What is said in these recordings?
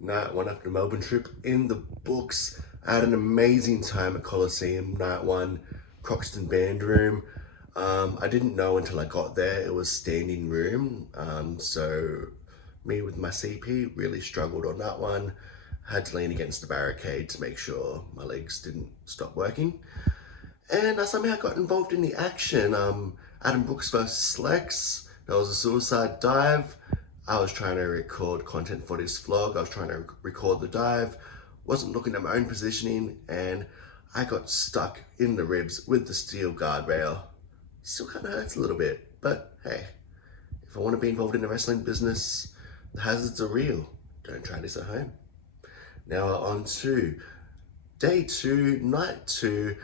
Night one after the Melbourne trip in the books. I had an amazing time at Colosseum. Night one, Croxton Band Room. I didn't know until I got there it was standing room. So me with my CP really struggled on that one. Had to lean against the barricade to make sure my legs didn't stop working. And I somehow got involved in the action. Adam Brooks versus Lex. There was a suicide dive. I was trying to record content for this vlog. I was trying to record the dive. Wasn't looking at my own positioning and I got stuck in the ribs with the steel guardrail. Still kind of hurts a little bit, but hey, if I want to be involved in the wrestling business, the hazards are real. Don't try this at home. Now on to day 2, night 2.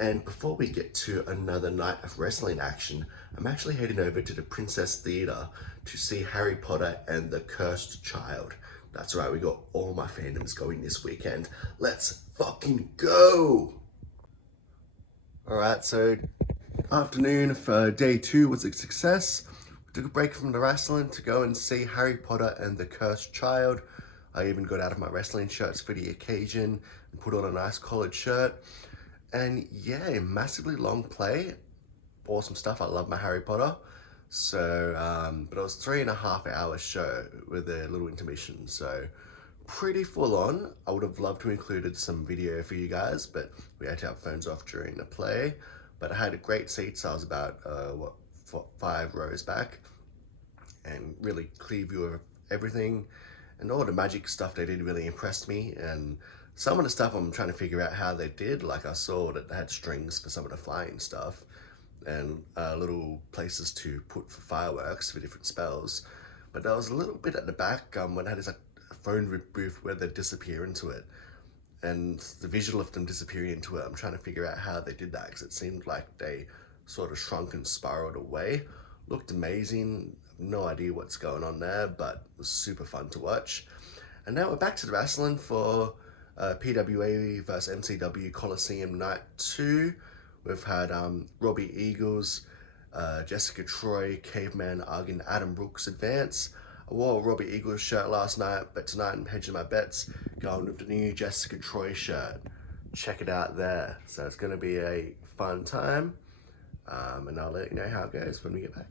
And before we get to another night of wrestling action, I'm actually heading over to the Princess Theatre to see Harry Potter and the Cursed Child. That's right, we got all my fandoms going this weekend. Let's fucking go! Alright, so afternoon for day 2 was a success. We took a break from the wrestling to go and see Harry Potter and the Cursed Child. I even got out of my wrestling shirts for the occasion and put on a nice collared shirt. And yeah, massively long play, awesome stuff. I love my Harry Potter. So, but it was 3.5 hour show with a little intermission. So pretty full on. I would have loved to included some video for you guys, but we had to have phones off during the play. But I had a great seat, so I was about, 5 rows back and really clear view of everything. And all the magic stuff they did really impressed me. And some of the stuff I'm trying to figure out how they did, like I saw that they had strings for some of the flying stuff and little places to put for fireworks for different spells. But there was a little bit at the back when I had this phone booth where they disappear into it. And the visual of them disappearing into it, I'm trying to figure out how they did that because it seemed like they sort of shrunk and spiraled away. Looked amazing, no idea what's going on there, but it was super fun to watch. And now we're back to the wrestling for PWA vs MCW Colosseum night 2. We've had Robbie Eagles, Jessica Troy, Caveman Ugg, and Adam Brooks advance. I wore a Robbie Eagles shirt last night, but tonight I'm hedging my bets, going with the new Jessica Troy shirt. Check it out there. So it's going to be a fun time, and I'll let you know how it goes when we get back.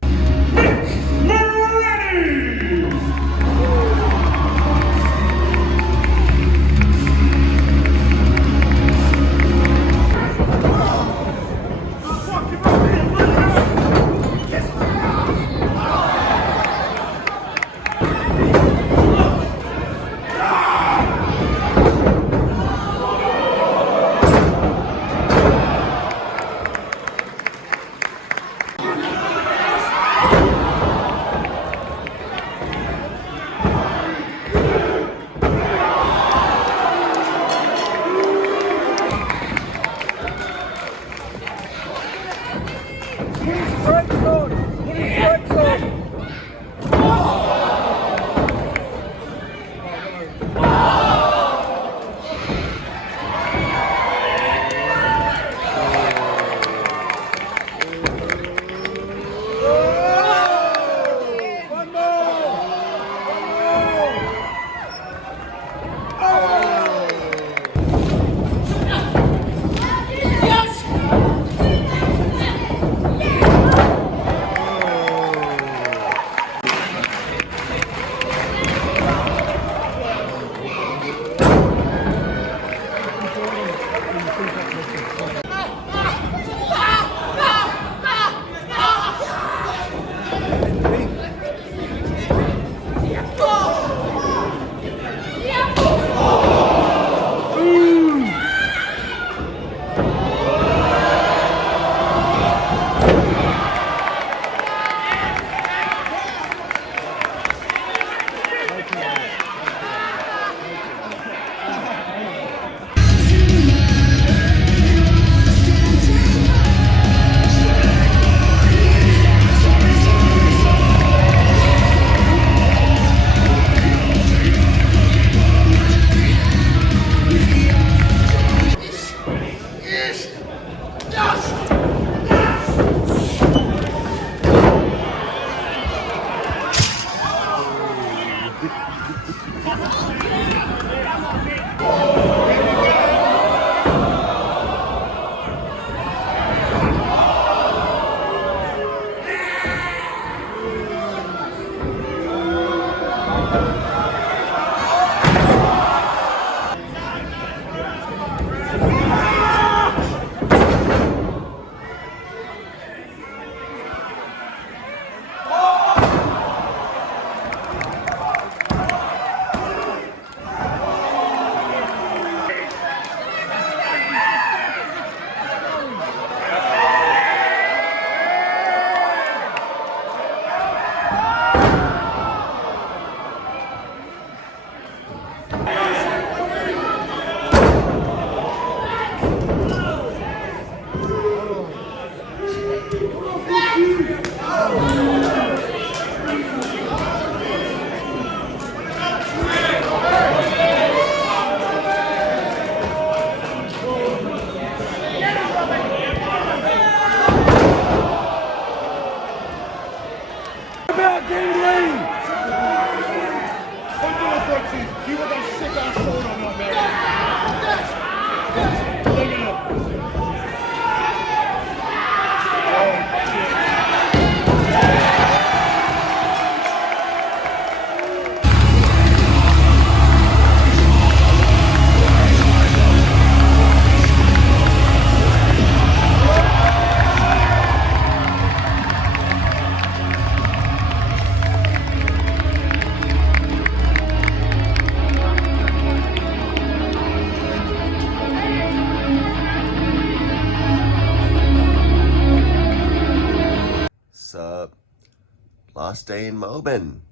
Last day in Melbourne.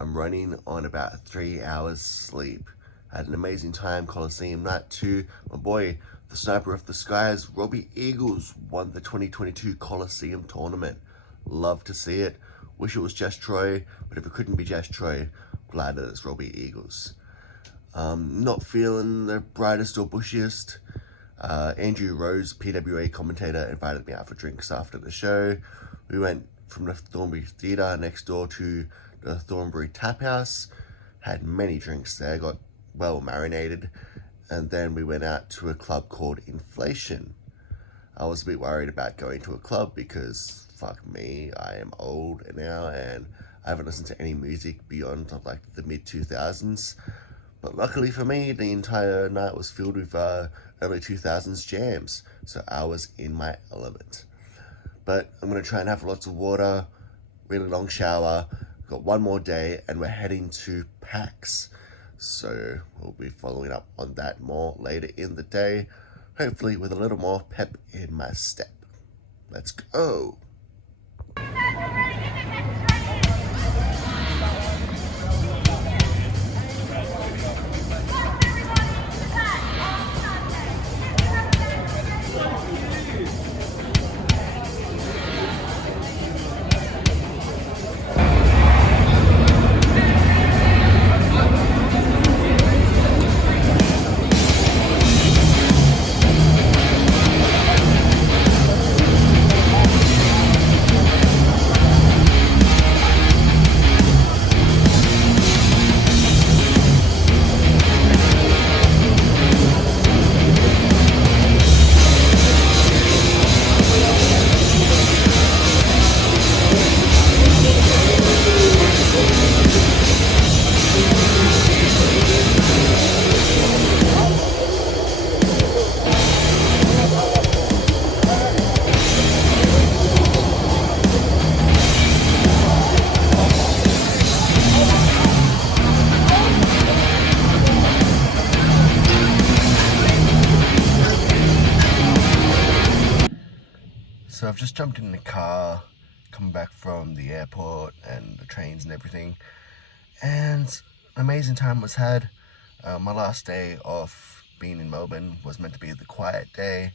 I'm running on about 3 hours sleep. Had an amazing time, Colosseum night 2. My boy, the sniper of the skies, Robbie Eagles, won the 2022 Colosseum tournament. Love to see it. Wish it was just Troy, but if it couldn't be just Troy, glad that it's Robbie Eagles. Not feeling the brightest or bushiest. Andrew Rose, PWA commentator, invited me out for drinks after the show. We went from the Thornbury Theatre next door to the Thornbury Tap House. Had many drinks there, got well marinated, and then we went out to a club called Inflation. I was a bit worried about going to a club because, fuck me, I am old now and I haven't listened to any music beyond like the mid-2000s. But luckily for me, the entire night was filled with early 2000s jams, so I was in my element. But I'm going to try and have lots of water, really long shower. We've got one more day and we're heading to PAX. So we'll be following up on that more later in the day, hopefully with a little more pep in my step. Let's go. So I've just jumped in the car, coming back from the airport and the trains and everything, and an amazing time was had. My last day of being in Melbourne was meant to be the quiet day,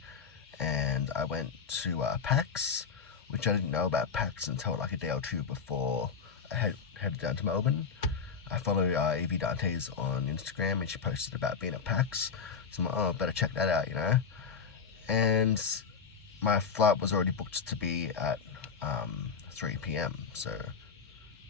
and I went to PAX, which I didn't know about PAX until like a day or two before I headed down to Melbourne. I follow Evie Dantes on Instagram, and she posted about being at PAX, so I'm like, oh, better check that out, you know. And my flight was already booked to be at 3 p.m, so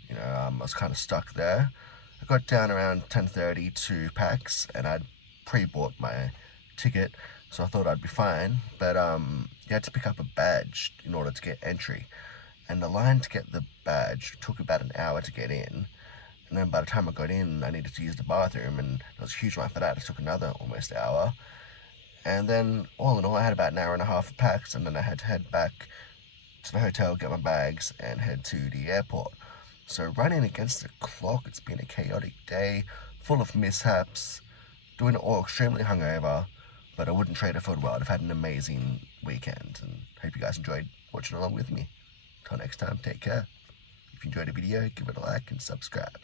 you know, I was kind of stuck there. I got down around 10:30 to PAX, and I'd pre-bought my ticket, so I thought I'd be fine. But you had to pick up a badge in order to get entry, and the line to get the badge took about an hour to get in. And then by the time I got in, I needed to use the bathroom, and there was a huge line for that. It took another almost hour. And then, all in all, I had about an hour and a half of PAX, and then I had to head back to the hotel, get my bags, and head to the airport. So running against the clock, it's been a chaotic day, full of mishaps, doing it all extremely hungover, but I wouldn't trade it for the world. I've had an amazing weekend, and hope you guys enjoyed watching along with me. Till next time, take care. If you enjoyed the video, give it a like and subscribe.